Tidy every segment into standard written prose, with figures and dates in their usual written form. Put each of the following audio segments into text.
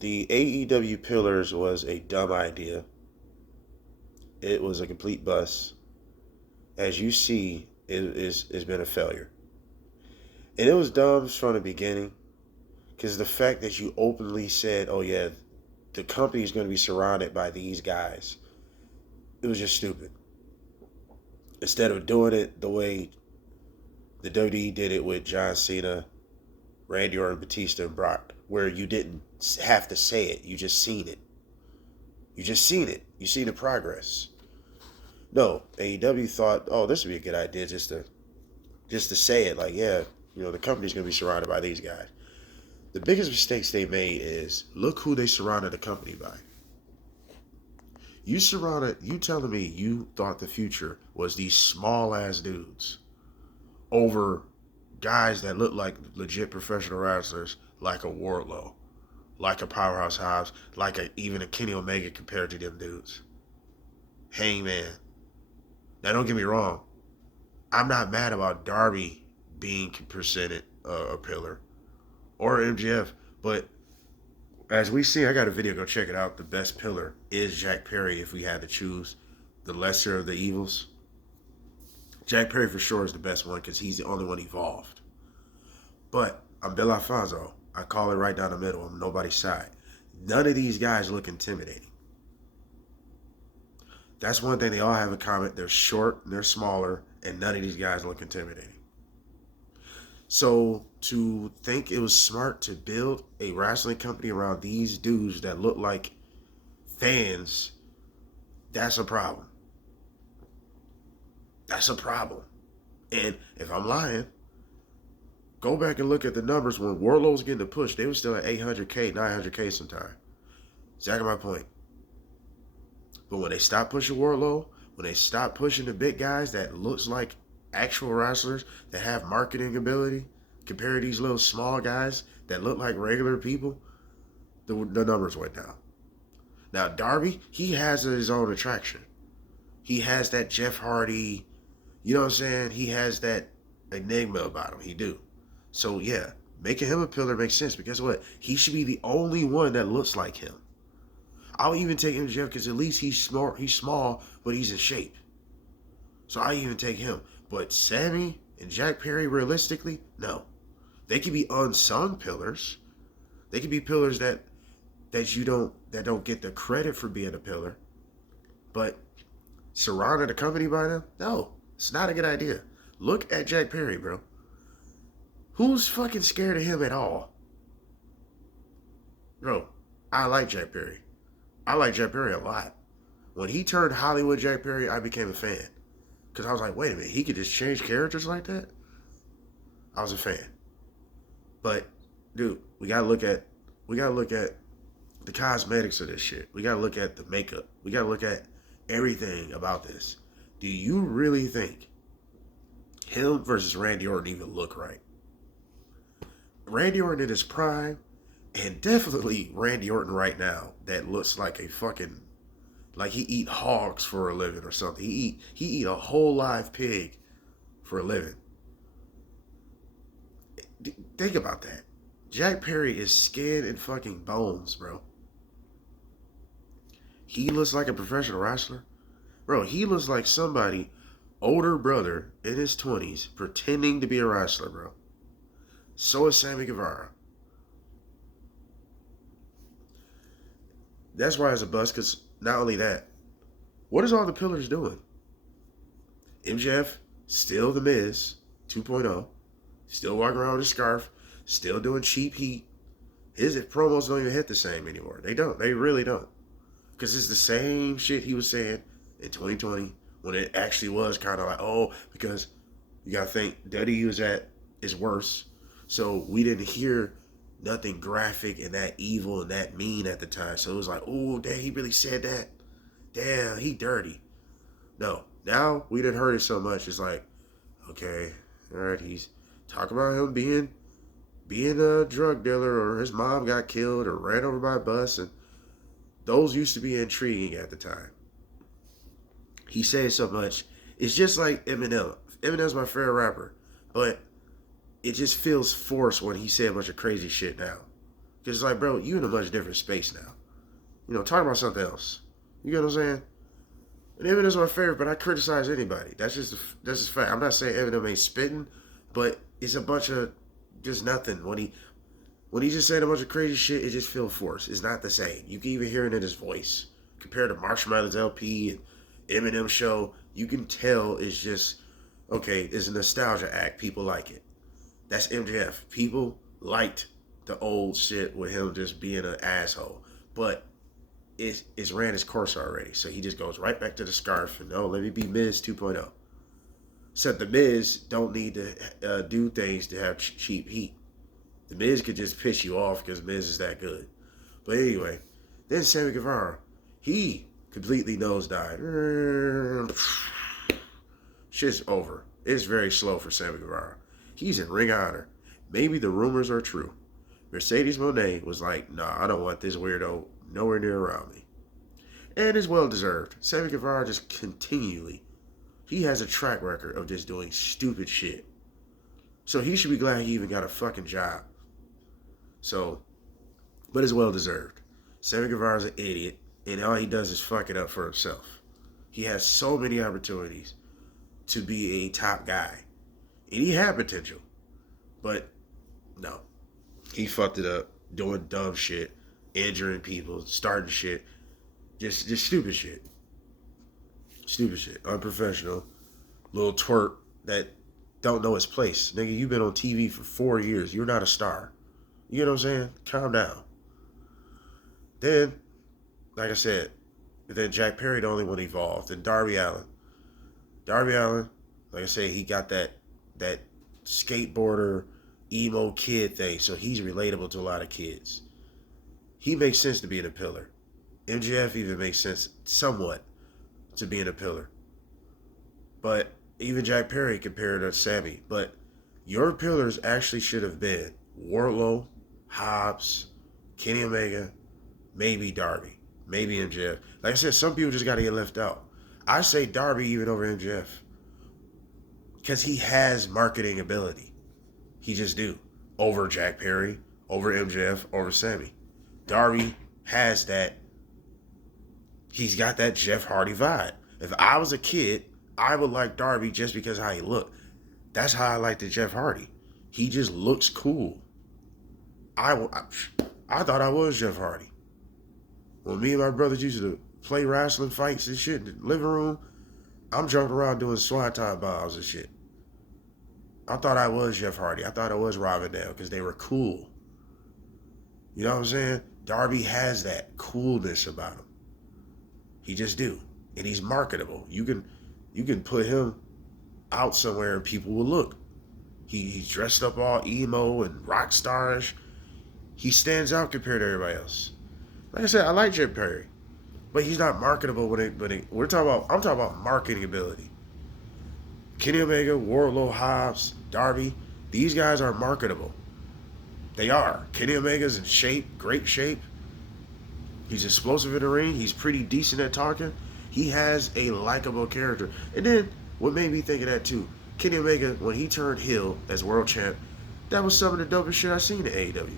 The AEW pillars was a dumb idea. It was a complete bust. As you see, it's been a failure. And it was dumb from the beginning because the fact that you openly said, oh, yeah, the company is going to be surrounded by these guys, it was just stupid. Instead of doing it the way the WWE did it with John Cena, Randy Orton, Batista, and Brock, where you didn't have to say it, you just seen it. You just seen it. You see the progress. No, AEW thought, oh, this would be a good idea just to say it, like, yeah, the company's gonna be surrounded by these guys. The biggest mistakes they made is look who they surrounded the company by. You telling me you thought the future was these small ass dudes over guys that look like legit professional wrestlers, like a Wardlow, like a Powerhouse Hobbs, even a Kenny Omega compared to them dudes. Hangman. Now don't get me wrong, I'm not mad about Darby being presented a pillar or MGF, but as we see, I got a video, go check it out. The best pillar is Jack Perry if we had to choose the lesser of the evils. Jack Perry for sure is the best one because he's the only one evolved. But I'm Bill Alfonso. I call it right down the middle. I'm nobody's side. None of these guys look intimidating. That's one thing they all have in common. They're short, they're smaller, and none of these guys look intimidating. So to think it was smart to build a wrestling company around these dudes that look like fans, that's a problem. That's a problem. And if I'm lying, go back and look at the numbers when Wardlow was getting the push. They were still at 800K, 900K sometime. Exactly my point. But when they stopped pushing Wardlow, when they stopped pushing the big guys that looks like actual wrestlers that have marketing ability, compared to these little small guys that look like regular people, the numbers went down. Now, Darby, he has his own attraction. He has that Jeff Hardy, you know what I'm saying? He has that enigma about him. He do. So, yeah, making him a pillar makes sense because what? He should be the only one that looks like him. I'll even take him to Jeff because at least he's small, but he's in shape. So I even take him. But Sammy and Jack Perry, realistically, no. They can be unsung pillars. They can be pillars that don't get the credit for being a pillar. But surrounding the company by them, no, it's not a good idea. Look at Jack Perry, bro. Who's fucking scared of him at all? Bro, I like Jack Perry. I like Jack Perry a lot. When he turned Hollywood Jack Perry, I became a fan. Because I was like, wait a minute, he could just change characters like that? I was a fan. But, dude, we gotta look at the cosmetics of this shit. We gotta look at the makeup. We gotta look at everything about this. Do you really think him versus Randy Orton even look right? Randy Orton in his prime, and definitely Randy Orton right now, that looks like a fucking, like he eat hogs for a living or something. He eat a whole live pig for a living. Think about that. Jack Perry is skin and fucking bones, bro. He looks like a professional wrestler. Bro, he looks like somebody, older brother in his 20s, pretending to be a wrestler, bro. So is Sammy Guevara. That's why it's a bust, because not only that, what is all the pillars doing? MJF, still the Miz 2.0, still walking around with a scarf, still doing cheap heat. His promos don't even hit the same anymore. They don't. They really don't. Because it's the same shit he was saying in 2020 when it actually was kind of like, oh, because you got to think WWE is worse. So we didn't hear nothing graphic and that evil and that mean at the time. So it was like, oh, damn, he really said that? Damn, he dirty. No, now we didn't heard it so much. It's like, okay, all right, he's talking about him being a drug dealer, or his mom got killed or ran over by a bus, and those used to be intriguing at the time. He said so much. It's just like Eminem. Eminem's my favorite rapper, but it just feels forced when he said a bunch of crazy shit now. Because it's like, bro, you in a much different space now. You know, talk about something else. You get what I'm saying? And Eminem's my favorite, but I criticize anybody. That's just fact. I'm not saying Eminem ain't spitting, but it's a bunch of just nothing. When he just saying a bunch of crazy shit, it just feels forced. It's not the same. You can even hear it in his voice. Compared to Marshmallow's LP and Eminem show, you can tell it's just, okay, it's a nostalgia act. People like it. That's MJF. People liked the old shit with him just being an asshole. But it's ran its course already. So he just goes right back to the scarf and, oh, let me be Miz 2.0. Except the Miz don't need to do things to have cheap heat. The Miz could just piss you off because Miz is that good. But anyway, then Sammy Guevara, he completely nosedived. Shit's over. It's very slow for Sammy Guevara. He's in Ring of Honor. Maybe the rumors are true. Mercedes Moné was like, nah, I don't want this weirdo nowhere near around me. And it's well deserved. Sammy Guevara just continually, he has a track record of just doing stupid shit. So he should be glad he even got a fucking job. So, but it's well deserved. Sammy Guevara's an idiot, and all he does is fuck it up for himself. He has so many opportunities to be a top guy. And he had potential. But no. He fucked it up, doing dumb shit, injuring people, starting shit. Just stupid shit. Stupid shit. Unprofessional. Little twerp that don't know his place. Nigga, you've been on TV for 4 years. You're not a star. You know what I'm saying? Calm down. Then, like I said, then Jack Perry the only one evolved. And Darby Allin. Darby Allin, like I said, he got that skateboarder, emo kid thing. So he's relatable to a lot of kids. He makes sense to be in a pillar. MJF even makes sense somewhat to being a pillar. But even Jack Perry compared to Sammy. But your pillars actually should have been Wardlow, Hobbs, Kenny Omega, maybe Darby, maybe MJF. Like I said, some people just got to get left out. I say Darby even over MJF. Because he has marketing ability. He just do. Over Jack Perry, over MJF, over Sammy. Darby has that. He's got that Jeff Hardy vibe. If I was a kid, I would like Darby just because of how he looked. That's how I like the Jeff Hardy. He just looks cool. I thought I was Jeff Hardy. When me and my brothers used to play wrestling fights and shit in the living room, I'm jumping around doing swanton bombs and shit. I thought I was Jeff Hardy. I thought I was Robin Dale because they were cool. You know what I'm saying? Darby has that coolness about him. He just do. And he's marketable. You can put him out somewhere and people will look. He's dressed up all emo and rock starish. He stands out compared to everybody else. Like I said, I like Jim Perry, but he's not marketable when I'm talking about marketing ability. Kenny Omega, Wardlow, Hobbs, Darby, these guys are marketable. They are. Kenny Omega's in shape, great shape. He's explosive in the ring. He's pretty decent at talking. He has a likable character. And then, what made me think of that too, Kenny Omega, when he turned heel as world champ, that was some of the dopest shit I've seen in AEW.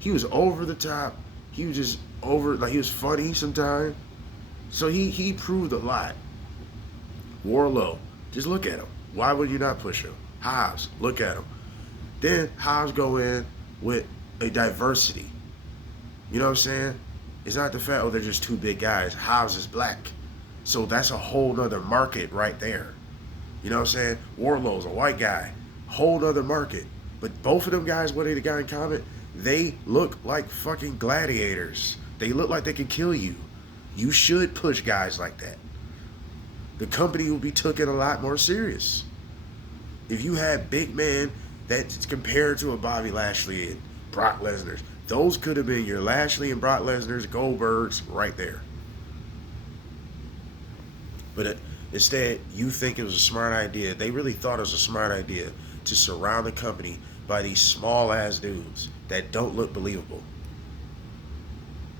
He was over the top. He was just over, like he was funny sometimes. So he proved a lot. Wardlow, just look at him. Why would you not push him? Hobbs, look at him. Then Hobbs go in with a diversity. You know what I'm saying? It's not the fact, oh, they're just two big guys. Hobbs is black. So that's a whole nother market right there. You know what I'm saying? Wardlow's a white guy. Whole nother market. But both of them guys, what they got in common? They look like fucking gladiators. They look like they can kill you. You should push guys like that. The company will be taken a lot more serious. If you had big men that's compared to a Bobby Lashley and Brock Lesnar, those could have been your Lashley and Brock Lesnar's, Goldbergs right there. But instead, you think it was a smart idea. They really thought it was a smart idea to surround the company by these small-ass dudes that don't look believable.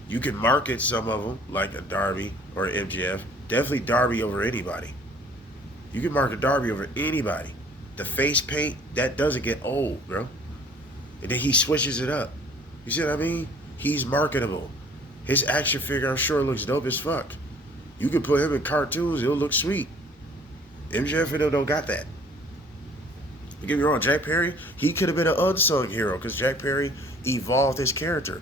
You can market some of them, like a Darby or MJF. Definitely Darby over anybody. You can market Darby over anybody. The face paint, that doesn't get old, bro. And then he switches it up. You see what I mean? He's marketable. His action figure, I'm sure, looks dope as fuck. You can put him in cartoons, it'll look sweet. MJF and them don't got that. Don't get me wrong, Jack Perry, he could have been an unsung hero because Jack Perry evolved his character.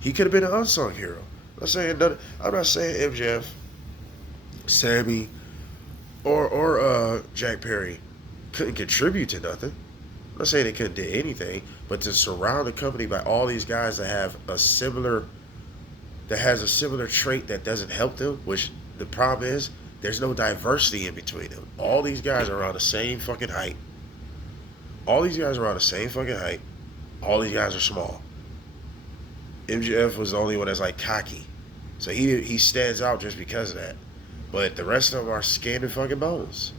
He could have been an unsung hero. I'm not saying MJF, Sammy, or Jack Perry couldn't contribute to nothing. I'm not saying they couldn't do anything, but to surround the company by all these guys that has a similar trait that doesn't help them, which the problem is there's no diversity in between them. All these guys are around the same fucking height. All these guys are small. MJF was the only one that's like cocky. So he stands out just because of that. But the rest of them are skin and fucking bones.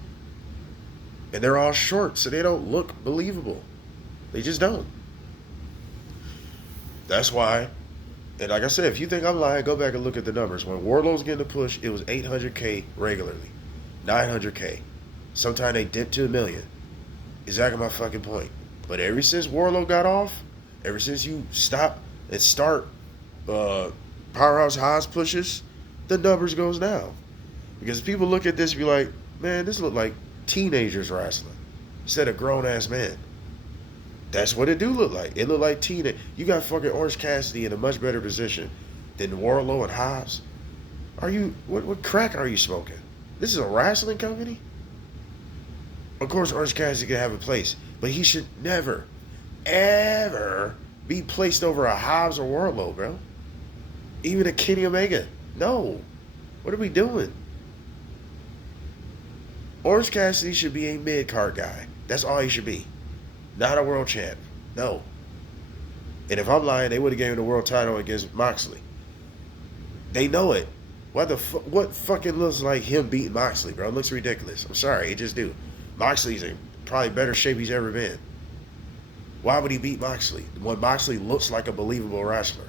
And they're all short, so they don't look believable. They just don't. That's why, and like I said, if you think I'm lying, go back and look at the numbers. When Wardlow's getting the push, it was 800K regularly. 900K. Sometimes they dipped to 1 million. Exactly my fucking point. But ever since Wardlow got off, ever since you stop and start Powerhouse Hobbs pushes, the numbers goes down. Because people look at this and be like, man, this look like teenagers wrestling instead of grown-ass men. That's what it do look like. It look like teenage. You got fucking Orange Cassidy in a much better position than Wardlow and Hobbs. What crack are you smoking? This is a wrestling company? Of course, Orange Cassidy can have a place, but he should never, ever be placed over a Hobbs or Wardlow, bro. Even a Kenny Omega. No. What are we doing? Orange Cassidy should be a mid-card guy. That's all he should be. Not a world champ. No. And if I'm lying, they would have given him the world title against Moxley. They know it. What fucking looks like him beating Moxley, bro? It looks ridiculous. I'm sorry, it just do. Moxley's in probably better shape he's ever been. Why would he beat Moxley when Moxley looks like a believable wrestler?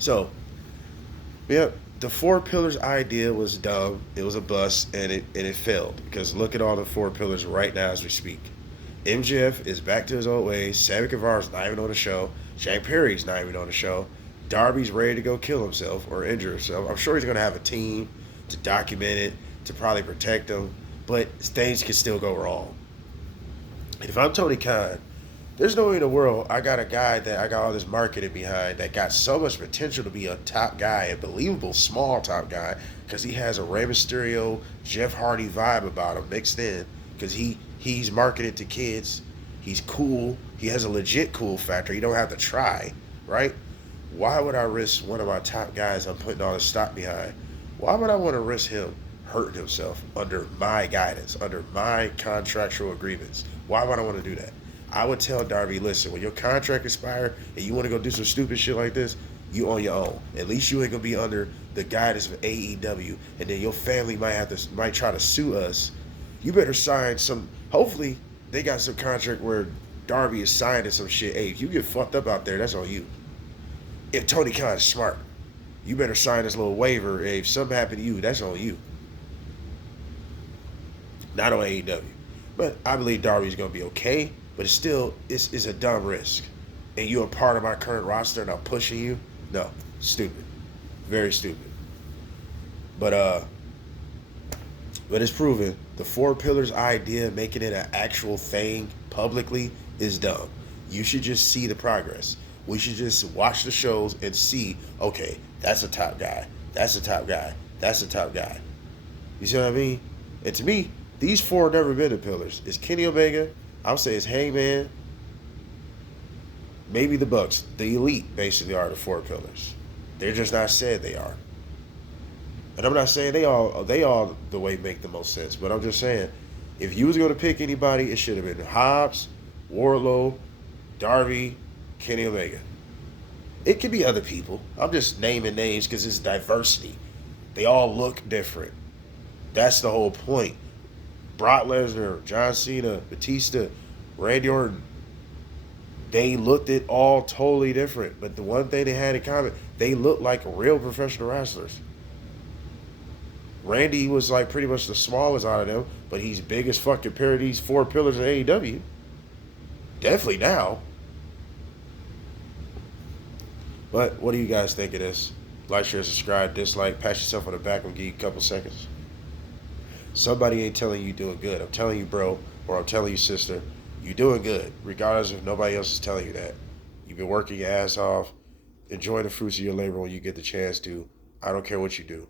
So, yeah, the Four Pillars idea was dumb. It was a bust, and it failed. Because look at all the Four Pillars right now as we speak. MJF is back to his old ways. Sammy Guevara's not even on the show. Jack Perry's not even on the show. Darby's ready to go kill himself or injure himself. I'm sure he's going to have a team to document it, to probably protect him. But things can still go wrong. And if I'm Tony Khan, there's no way in the world I got a guy that I got all this marketing behind that got so much potential to be a top guy, a believable small top guy, because he has a Rey Mysterio, Jeff Hardy vibe about him mixed in, because he's marketed to kids. He's cool. He has a legit cool factor. You don't have to try, right? Why would I risk one of my top guys I'm putting all this stock behind? Why would I want to risk him hurting himself under my guidance, under my contractual agreements? Why would I want to do that? I would tell Darby, listen, when your contract expires and you want to go do some stupid shit like this, you on your own. At least you ain't gonna be under the guidance of AEW, and then your family might try to sue us. You better sign some. Hopefully, they got some contract where Darby is signing some shit. Hey, if you get fucked up out there, that's on you. If Tony Khan is smart, you better sign this little waiver. Hey, if something happened to you, that's on you. Not on AEW. But I believe Darby's gonna be okay. But it's a dumb risk. And you're a part of my current roster and I'm pushing you? No. Stupid. Very stupid. But it's proven the Four Pillars idea, making it an actual thing publicly, is dumb. You should just see the progress. We should just watch the shows and see, okay, that's a top guy. That's a top guy. That's a top guy. You see what I mean? And to me, these four have never been the pillars. It's Kenny Omega. I would say it's Hangman, maybe the Bucks. The Elite basically are the Four Pillars. They're just not said they are. And I'm not saying they all the way make the most sense, but I'm just saying, if you was going to pick anybody, it should have been Hobbs, Wardlow, Darby, Kenny Omega. It could be other people. I'm just naming names because it's diversity. They all look different. That's the whole point. Brock Lesnar, John Cena, Batista, Randy Orton, they looked at all totally different. But the one thing they had in common, they looked like real professional wrestlers. Randy was like pretty much the smallest out of them, but he's big as fuck compared to these Four Pillars in AEW. Definitely now. But what do you guys think of this? Like, share, subscribe, dislike, pat yourself on the back and give you a couple seconds. Somebody ain't telling you doing good. I'm telling you, bro, or I'm telling you, sister, you doing good, regardless if nobody else is telling you that. You've been working your ass off. Enjoy the fruits of your labor when you get the chance to. I don't care what you do.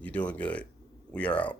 You're doing good. We are out.